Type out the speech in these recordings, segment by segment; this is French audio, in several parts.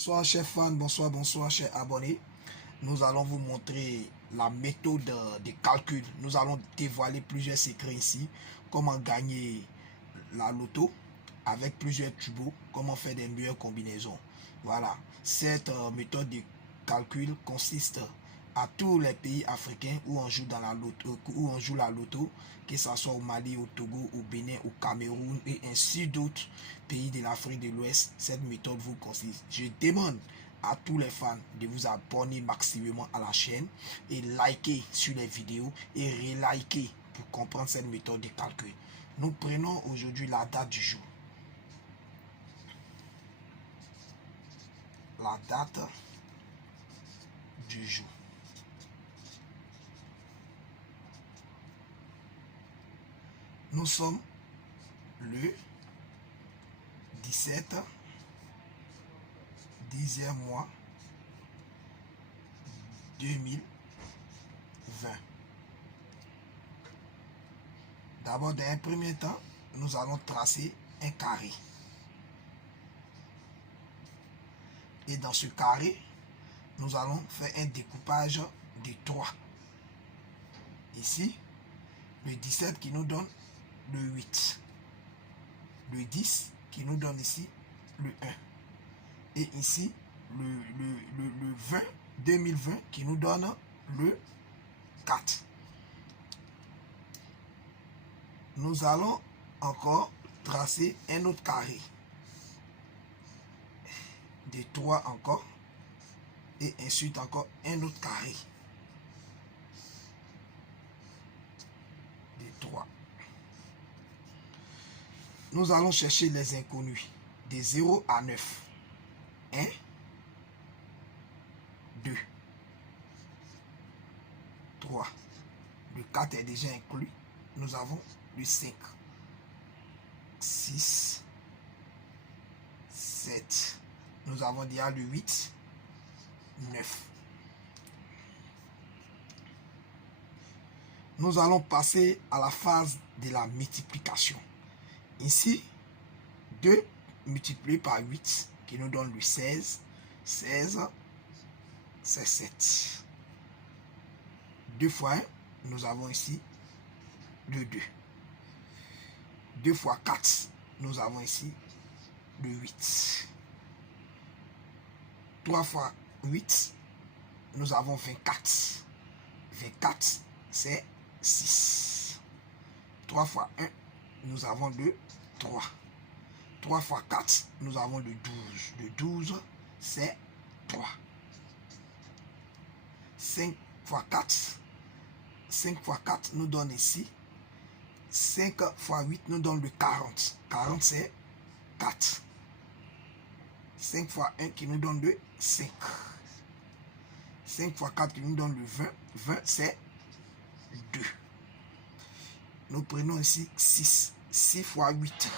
Bonsoir chers fans, bonsoir chers abonnés. Nous allons vous montrer la méthode de calcul. Nous allons dévoiler plusieurs secrets ici. Comment gagner la loto avec plusieurs tubos. Comment faire des meilleures combinaisons. Voilà. Cette méthode de calcul consiste à tous les pays africains où on joue dans la loto, que ce soit au Mali, au Togo, au Bénin, au Cameroun et ainsi d'autres pays de l'Afrique de l'Ouest. Cette méthode vous consiste. Je demande à tous les fans de vous abonner maximum à la chaîne et liker sur les vidéos et reliker pour comprendre cette méthode de calcul. Nous prenons aujourd'hui la date du jour. La date du jour. Nous sommes le 17 10e mois 2020. D'abord, dans un premier temps, nous allons tracer un carré. Et dans ce carré, nous allons faire un découpage de 3. Ici, le 17 qui nous donne le 8. Le 10 qui nous donne ici le 1. Et ici, le 20, 2020 qui nous donne le 4. Nous allons encore tracer un autre carré. De 3 encore. Et ensuite encore un autre carré. De 3. Nous allons chercher les inconnus. De 0 à 9. 1, 2, 3. Le 4 est déjà inclus. Nous avons le 5, 6, 7. Nous avons déjà le 8, 9. Nous allons passer à la phase de la multiplication. Ici, 2 multiplié par 8 qui nous donne le 16. 16, c'est 7. 2 fois 1, nous avons ici le 2. 2 fois 4, nous avons ici le 8. 3 fois 8, nous avons 24. 24, c'est 6. 3 fois 1, nous avons le 3. 3 fois 4, nous avons le 12. Le 12, c'est 3. 5 fois 4, 5 fois 4 nous donne ici. 5 fois 8 nous donne le 40. 40, c'est 4. 5 fois 1 qui nous donne le 5. 5 fois 4 qui nous donne le 20. 20, c'est 2. Nous prenons ici 6. 6 fois 8.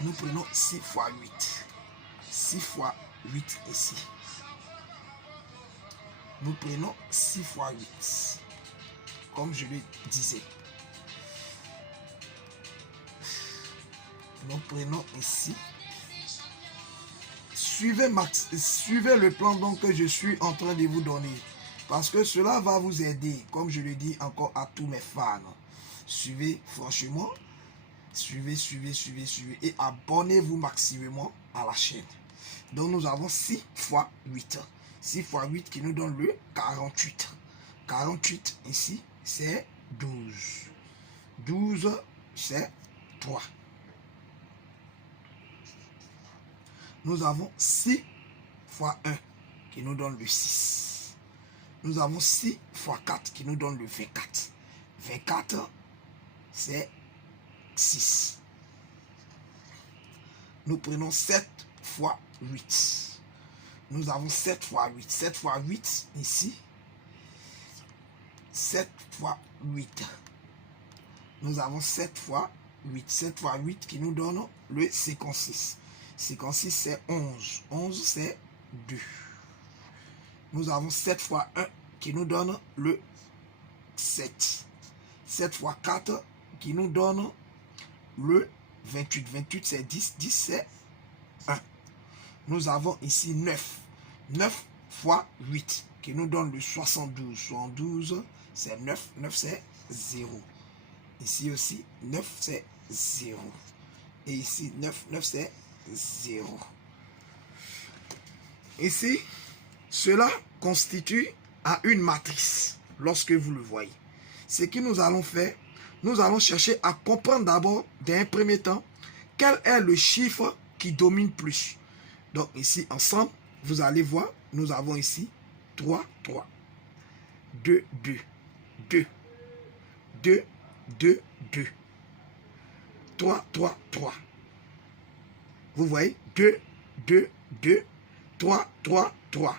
Nous prenons 6 fois 8. 6 fois 8 ici. Nous prenons 6 fois 8. Comme je le disais. Nous prenons ici. Suivez le plan donc que je suis en train de vous donner. Parce que cela va vous aider. Comme je le dis encore à tous mes fans. Suivez franchement. Suivez. Et abonnez-vous maximum à la chaîne. Donc nous avons 6 fois 8. 6 fois 8 qui nous donne le 48. 48 ici, c'est 12. 12, c'est 3. Nous avons 6 fois 1 qui nous donne le 6. Nous avons 6 fois 4 qui nous donne le 24. 24, c'est 6. Nous prenons 7 fois 8. Nous avons 7 fois 8. 7 fois 8 ici. 7 fois 8. Nous avons 7 fois 8. 7 fois 8 qui nous donne le 56. 56, c'est 11. 11, c'est 2. Nous avons 7 fois 1 qui nous donne le 7. 7 fois 4 qui nous donne le 28. 28, c'est 10. 10, c'est 1. nous avons ici 9. 9 fois 8 qui nous donne le 72. 72, c'est 9. 9, c'est 0. Ici aussi, 9, c'est 0. Et ici, 9, 9, c'est 0. Ici, cela constitue à une matrice, lorsque vous le voyez. Ce que nous allons faire, nous allons chercher à comprendre d'abord, d'un premier temps, quel est le chiffre qui domine plus. Donc ici, ensemble, vous allez voir, nous avons ici 3, 3, 2, 2, 2, 2, 2, 2, 3, 3, 3. Vous voyez, 2, 2, 2, 3, 3, 3.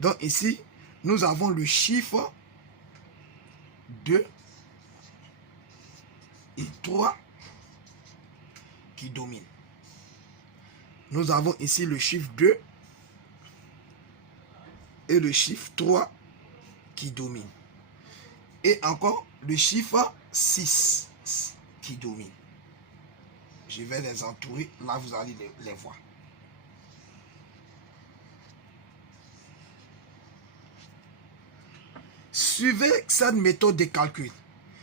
Donc ici, nous avons le chiffre 2 et 3 qui domine. Nous avons ici le chiffre 2 et le chiffre 3 qui domine. Et encore le chiffre 6 qui domine. Je vais les entourer. Là, vous allez les voir. Suivez cette méthode de calcul.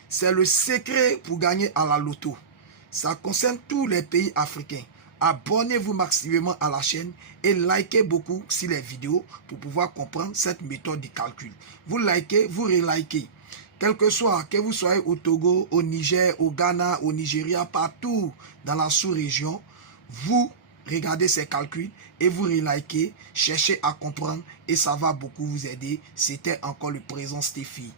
C'est le secret pour gagner à la loto. Ça concerne tous les pays africains. Abonnez-vous maximalement à la chaîne et likez beaucoup sur les vidéos pour pouvoir comprendre cette méthode de calcul. Vous likez, vous relikez. Quel que soit, que vous soyez au Togo, au Niger, au Ghana, au Nigeria, partout dans la sous-région, vous regardez ces calculs et vous relikez, cherchez à comprendre et ça va beaucoup vous aider. C'était encore le présent Stéphie.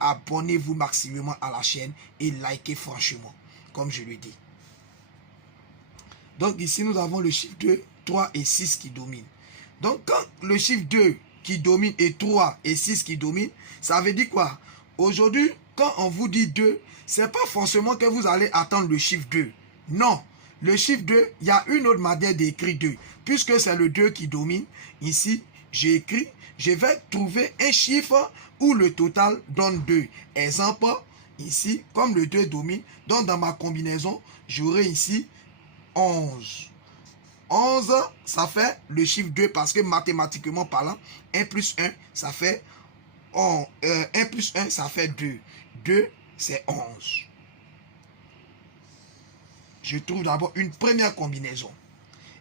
Abonnez-vous maximalement à la chaîne et likez franchement, comme je le dis. Donc ici, nous avons le chiffre 2, 3 et 6 qui dominent. Donc quand le chiffre 2 qui domine et 3 et 6 qui dominent, ça veut dire quoi? Aujourd'hui, quand on vous dit 2, ce n'est pas forcément que vous allez attendre le chiffre 2. Non, le chiffre 2, il y a une autre manière d'écrire 2. Puisque c'est le 2 qui domine, ici, j'ai écrit, je vais trouver un chiffre où le total donne 2. Exemple, ici, comme le 2 domine, donc dans ma combinaison, j'aurai ici 11. 11, ça fait le chiffre 2 parce que mathématiquement parlant, 1 plus 1, ça fait 1 plus 1, ça fait 2. 2, c'est 11. Je trouve d'abord une première combinaison.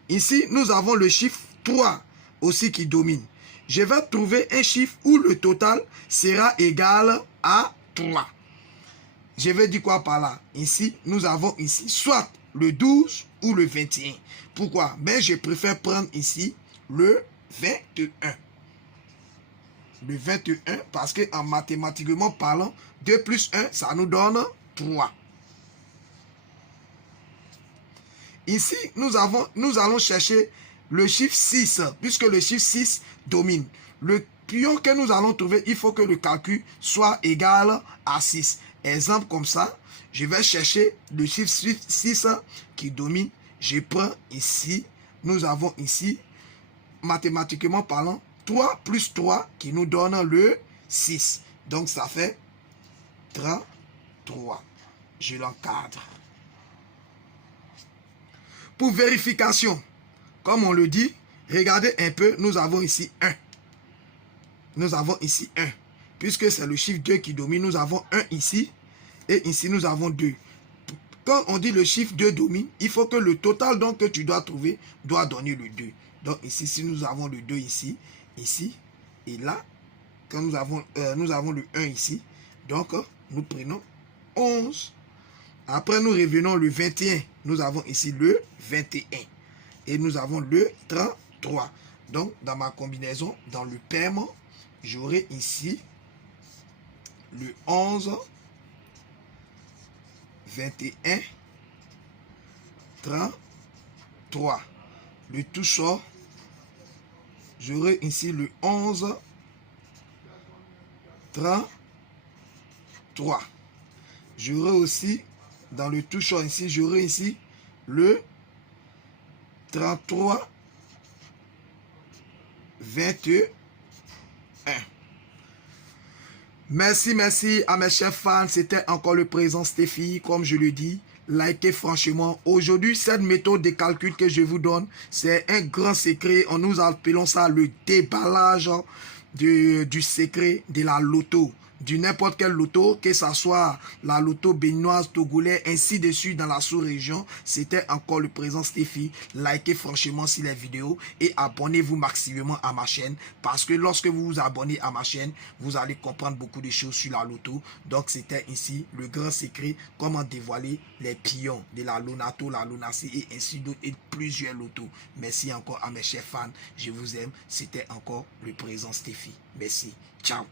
Ici, nous avons le chiffre 3 aussi qui domine. Je vais trouver un chiffre où le total sera égal à 3. Je vais dire quoi par là? Ici, nous avons ici soit le 12 ou le 21. Pourquoi? Mais je préfère prendre ici le 21. Le 21 parce que en mathématiquement parlant, 2 plus 1, ça nous donne 3. Ici, nous allons chercher le chiffre 6, puisque le chiffre 6 domine. Le pion que nous allons trouver, il faut que le calcul soit égal à 6. Exemple comme ça, je vais chercher le chiffre 6 qui domine. Je prends ici, nous avons ici, mathématiquement parlant, 3 plus 3 qui nous donne le 6. Donc ça fait 33. Je l'encadre. Pour vérification, comme on le dit, regardez un peu, nous avons ici 1. Nous avons ici 1. Puisque c'est le chiffre 2 qui domine, nous avons 1 ici. Et ici, nous avons 2. Quand on dit le chiffre 2 domine, il faut que le total donc, que tu dois trouver doit donner le 2. Donc ici, si nous avons le 2 ici, ici, et là, quand nous avons le 1 ici, donc nous prenons 11. Après, nous revenons le 21. Nous avons ici le 21. Et nous avons le 33. Donc, dans ma combinaison, dans le paiement, j'aurai ici le 11, 21, 33. Le tout sort. J'aurai ici le 11, 33. J'aurai aussi, dans le tout sort ici, j'aurai ici le 33, 21. Merci à mes chers fans. C'était encore le présent Stéphie. Comme je le dis, likez franchement. Aujourd'hui, cette méthode de calcul que je vous donne, c'est un grand secret. Nous appelons ça le déballage du secret de la loto. Du n'importe quel loto, que ce soit la loto béninoise, togolais, ainsi de suite dans la sous-région. C'était encore le présent Steffi. Likez franchement sur les vidéos et abonnez-vous maximum à ma chaîne parce que lorsque vous vous abonnez à ma chaîne, vous allez comprendre beaucoup de choses sur la loto. Donc c'était ici le grand secret, comment dévoiler les pions de la Lonato, la Lonasi et ainsi d'autres et plusieurs lotos. Merci encore à mes chers fans. Je vous aime. C'était encore le présent Steffi. Merci. Ciao.